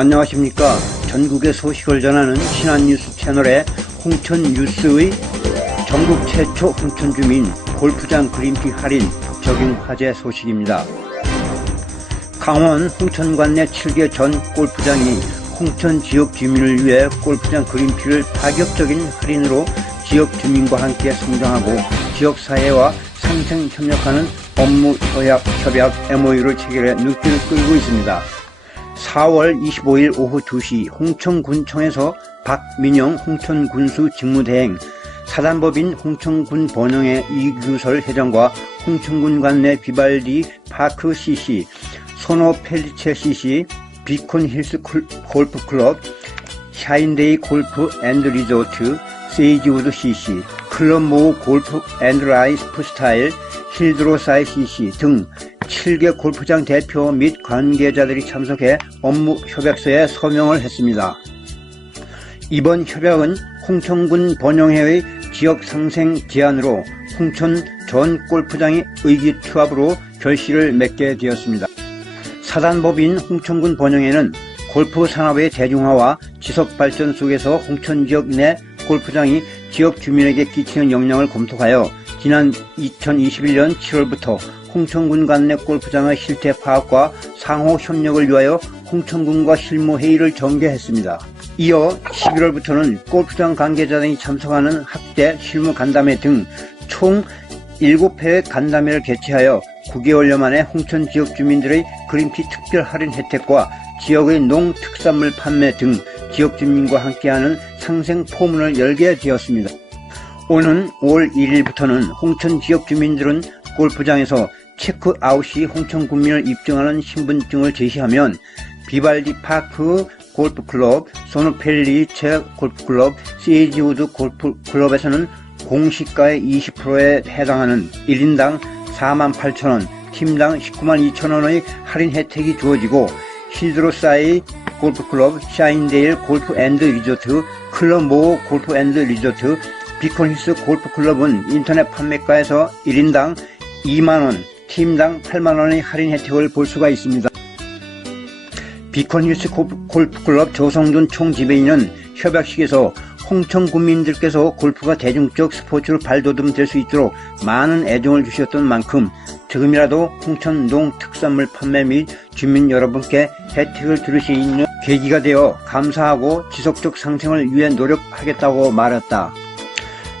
안녕하십니까. 전국의 소식을 전하는 신한뉴스 채널의 홍천뉴스의 전국 최초 홍천 주민 골프장 그린피 할인 적용 화재 소식입니다. 강원 홍천관 내 7개 전 골프장이 홍천 지역 주민을 위해 골프장 그린피를 파격적인 할인으로 지역 주민과 함께 성장하고 지역 사회와 상생 협력하는 업무 협약, 협약 MOU를 체결해 눈길을 끌고 있습니다. 4월 25일 오후 2시 홍천군청에서 박민영 홍천군수 직무대행, 사단법인 홍천군 번영의 이규설 회장과 홍천군 관내 비발디 파크 CC, 소노 펠리체 CC, 비콘 힐스 골프클럽, 샤인데이 골프 앤드 리조트, 세이지우드 CC, 클럽 모우 골프 앤드 라이프 스타일, 힐드로사이 CC 등 7개 골프장 대표 및 관계자들이 참석해 업무 협약서에 서명을 했습니다. 이번 협약은 홍천군 번영회의 지역 상생 제안으로 홍천 전 골프장의 의기투합으로 결실을 맺게 되었습니다. 사단법인 홍천군 번영회는 골프 산업의 대중화와 지속 발전 속에서 홍천 지역 내 골프장이 지역 주민에게 끼치는 영향을 검토하여 지난 2021년 7월부터 홍천군 관내 골프장의 실태 파악과 상호 협력을 위하여 홍천군과 실무회의를 전개했습니다. 이어 11월부터는 골프장 관계자들이 참석하는 학대, 실무 간담회 등 총 7회의 간담회를 개최하여 9개월여 만에 홍천 지역 주민들의 그린피 특별 할인 혜택과 지역의 농 특산물 판매 등 지역 주민과 함께하는 상생 포문을 열게 되었습니다. 오는 5월 1일부터는 홍천 지역 주민들은 골프장에서 체크아웃 시 홍천 국민을 입증하는 신분증을 제시하면 비발디 파크 골프클럽, 소노펠리 체 골프클럽, 시에지우드 골프클럽에서는 공시가의 20%에 해당하는 1인당 48,000원, 팀당 19만 2천원의 할인 혜택이 주어지고 히드로사이 골프클럽, 샤인데일 골프 앤드 리조트, 클럽 모 골프 앤드 리조트, 비콘힐스 골프클럽은 인터넷 판매가에서 1인당 2만원, 팀당 8만원의 할인 혜택을 볼 수가 있습니다. 비콘힐스 골프클럽 조성준 총지배인은 협약식에서 홍천 국민들께서 골프가 대중적 스포츠로 발돋움 될 수 있도록 많은 애정을 주셨던 만큼 지금이라도 홍천 농 특산물 판매 및 주민 여러분께 혜택을 들을 수 있는 계기가 되어 감사하고 지속적 상생을 위해 노력하겠다고 말했다.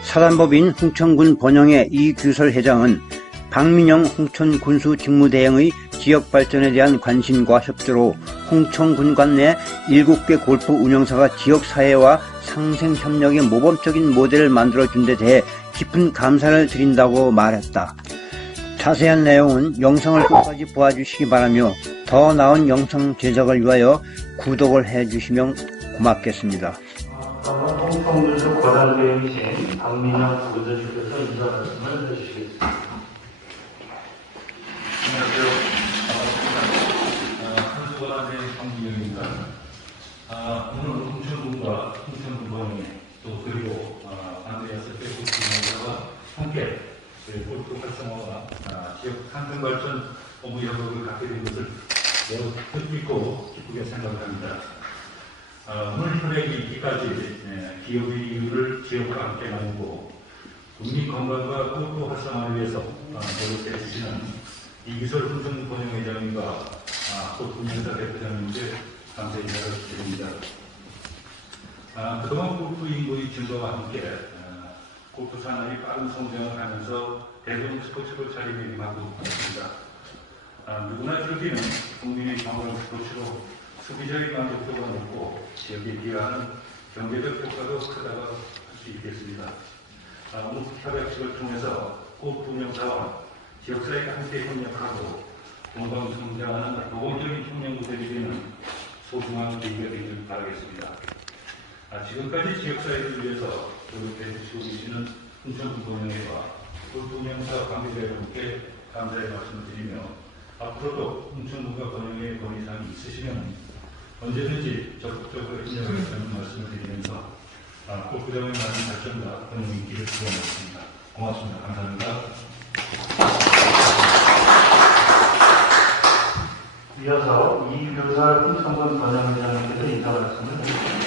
사단법인 홍천군 번영의 이규설 회장은 박민영 홍천 군수 직무대행의 지역 발전에 대한 관심과 협조로 홍천군 관내 7개 골프 운영사가 지역 사회와 상생 협력의 모범적인 모델을 만들어준 데 대해 깊은 감사를 드린다고 말했다. 자세한 내용은 영상을 끝까지 보아주시기 바라며 더 나은 영상 제작을 위하여 구독을 해주시면 고맙겠습니다. 강원 홍성군수 권한대행이신 박민영 부대주께서 인사 말씀을 해주시겠습니다. 안녕하세요. 반갑습니다. 한수관의 황민영입니다. 아, 오늘 홍천군과 홍천군번에 또 그리고 아, 반대에서 대구군과 함께 저희 골프 활성화와 아, 지역 상승 발전 업무 협업을 갖게 된 것을 매우 뜻깊고 기쁘게 생각합니다. 아, 오늘 협약이 있기까지 예, 기업의 이유를 지역과 함께 나누고 국민 건강과 골프 활성화를 위해서 아, 노력해 주시는 이기설 훈성 번영회장님과 아, 또 국민사 대표장님께 감사의 인사를 드립니다. 아, 그동안 골프 인구의 증가와 함께 아, 골프 산업이 빠른 성장을 하면서 대중 스포츠로 자리매김하고 있습니다. 아, 누구나 즐기는 국민의 경험 스포츠로 소비자의 만족도가 높고 지역에 비하는 경제적 효과도 크다고 할 수 있겠습니다. 아, 오늘 협약식을 통해서 골프 운영사와 지역사회가 함께 협력하고 건강 성장하는 모범적인 청년 구세이 되는 소중한 계기가 바라겠습니다. 아, 지금까지 지역사회를 위해서 노력해 주시고 계시는 골프 운영사 관계자 여러분께 감사의 말씀을 드리며 앞으로도 홍천군과 번영회의 건의사항이 있으시면 언제든지 적극적으로 협력하시는 말씀을 드리면서 아, 골프장의 많은 발전과 번영 인기를 기원하겠습니다. 고맙습니다. 감사합니다. 이어서 이규설 홍천군 번영회장님께서 인사 말씀을 해주십니다.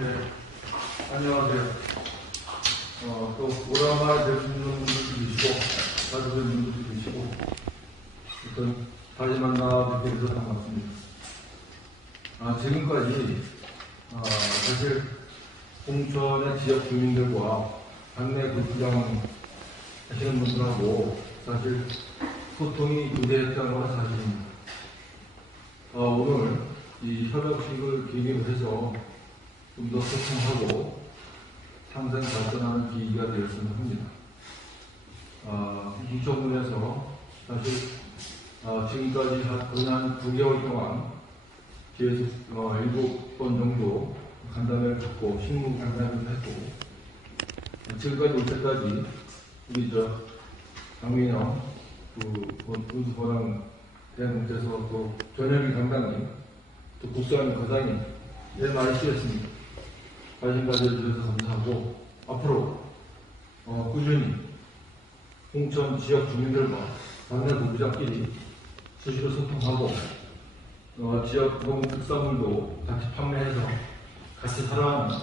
네, 안녕하세요. 어, 또 오라마 대통령 분들도 계시고, 가족들 분들도 계시고, 어떤 다시 만나 뵙게 돼서 반갑습니다. 아, 지금까지, 아, 사실, 홍천의 지역 주민들과 당내 구부장 하시는 분들하고 사실 소통이 유대했다는 건 사실입니다. 어, 오늘 이 협약식을 계기로 해서 좀 더 소통하고 상생 발전하는 계기가 되었으면 합니다. 아, 인천군에서 사실 아, 지금까지 한 거의 한 9개월 동안 계속 어, 7번 정도 간담회를 갖고 식무 간담회를 했고 지금까지 올 때까지 우리 저 장민영 그 군수 번영 대행께서 또 전현희 강당님 또 국수한 과장님 내 많이 쉬었습니다. 관심 가져주셔서 감사하고 앞으로 어, 꾸준히 홍천 지역 주민들과 당내 부부장끼리 수시로 소통하고 어, 지역 농 특산물도 같이 판매해서 같이 살아가는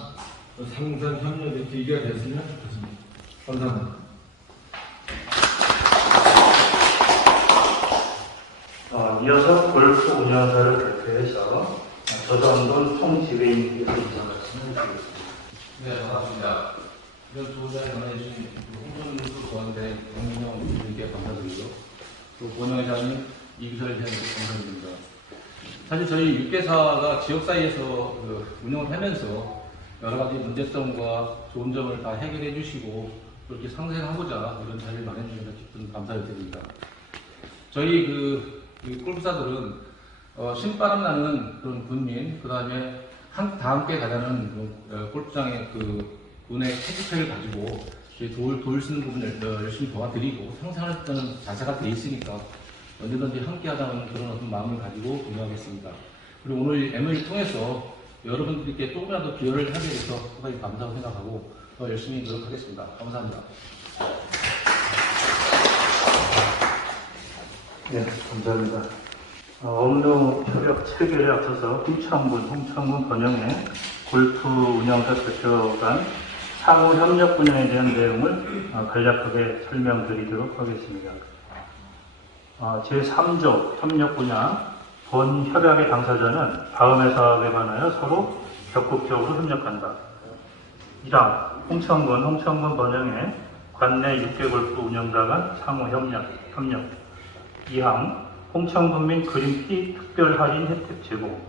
상생 협력의 계기가 됐으면 좋겠습니다. 감사합니다. 어, 이어서 골프 운영사를 대표해서 조정돈 총지배인께서 인사 말씀을 해주시겠습니다. 네, 반갑습니다. 이런 자리 전해주신 홍준수 고원대 홍민영 의원님께 감사드리고, 또 본회장님 이규설 회장님께 감사드립니다. 사실 저희 육개사가 지역사회에서 그 운영을 하면서 여러 가지 문제점과 좋은 점을 다 해결해 주시고, 그렇게 상생하고자 이런 자리를 마련해 주셔서 깊은 감사를 드립니다. 저희 그, 그 골프사들은 어, 신바람 나는 그런 군민, 그 다음에 한, 다 함께 가자는 그, 어, 골프장의 그 군의 캐치팩을 가지고 도울, 도울 쓰는 부분을 어, 열심히 도와드리고 상생하는 자세가 돼 있으니까 언제든지 함께 하자는 그런 어떤 마음을 가지고 운영하겠습니다. 그리고 오늘 MO를 통해서 여러분들께 조금이라도 기여를 하게 돼서 상당히 감사하고 생각하고 더 열심히 노력하겠습니다. 감사합니다. 네, 감사합니다. 어, 업무 협력 체계에 앞서서 홍천군, 홍천군 번영의 골프 운영사 대표 간 상호 협력 분야에 대한 내용을 어, 간략하게 설명드리도록 하겠습니다. 어, 제3조 협력 분야 본 협약의 당사자는 다음의 사업에 관하여 서로 적극적으로 협력한다. 1항 홍천군, 홍천군 번영의 관내 6개 골프 운영사 간 상호 협력, 협력 2항 홍천군민 그린피 특별 할인 혜택 제공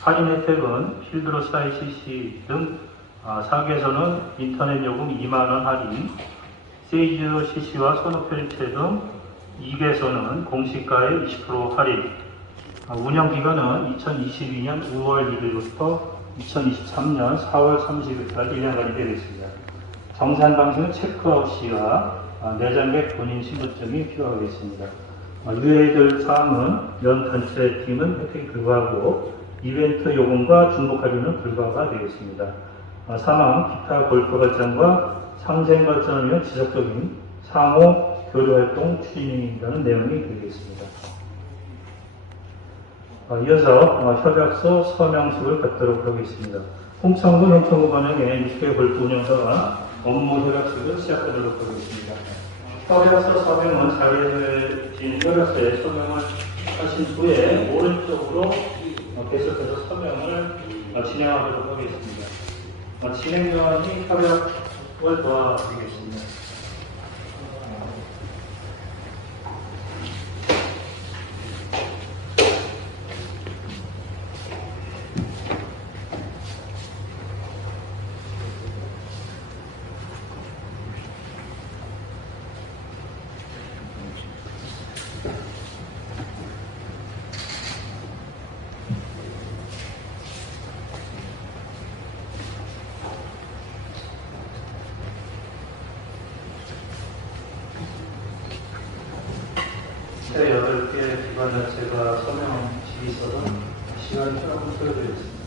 할인 혜택은 필드로 사이 CC 등 아, 4개에서는 인터넷 요금 2만원 할인 세이즈 CC와 선호펠체 등 2개에서는 공시가의 20% 할인 아, 운영 기간은 2022년 5월 1일부터 2023년 4월 30일까지 1년간이 되겠습니다. 정산 방식은 체크아웃 시와 아, 내장객 본인 신분증이 필요하겠습니다. 아, 유예될 사항은 연 단체 팀은 혜택이 불가하고 이벤트 요금과 중복 할인은 불가가 되겠습니다. 아, 사망, 기타 골프 발전과 상생 위한 지속적인 상호 교류 활동 추진인다는 내용이 되겠습니다. 아, 이어서 어, 협약서 서명식을 갖도록 하겠습니다. 홍천군 홍천군 관영의 6개 골프 운영사가 업무 협약식을 시작하도록 하겠습니다. 협약서 서명은 자리해진 협약서에 서명을 하신 후에 오른쪽으로 어, 계속해서 서명을 어, 진행하도록 하겠습니다. 어, 진행요원이 협약을 도와드리겠습니다. 8개 기관 자체가 서명식이 있어서 시간이 조금 소요되었습니다.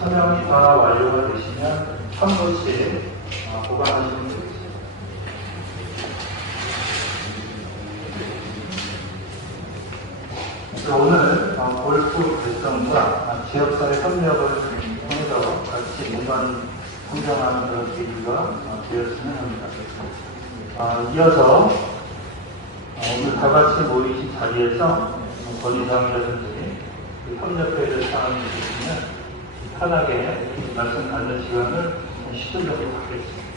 서명이 다 완료가 되시면 한 분씩 어, 보관하시면. 그래서 오늘 어, 골프 결정과 어, 지역사회 협력을 통해서 같이 공간 성장하는 그런 계기가 어, 되었으면 합니다. 아, 이어서 어, 오늘 다 같이 모이신 자리에서 어, 건의사항이라든지 그될 사항이 있으면 편하게 말씀 나눌 시간을 10분 정도 갖겠습니다.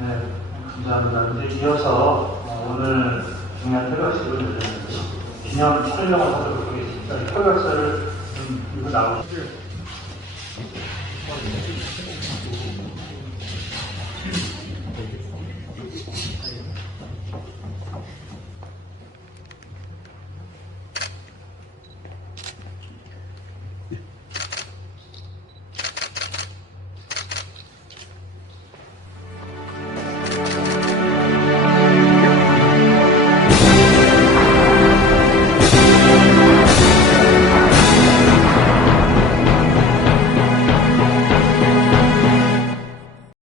네, 감사합니다. 이제 이어서 어, 오늘 중요한 협약서를 기념 촬영을 하도록 하겠습니다. 협약서를 좀 이거 나오시죠.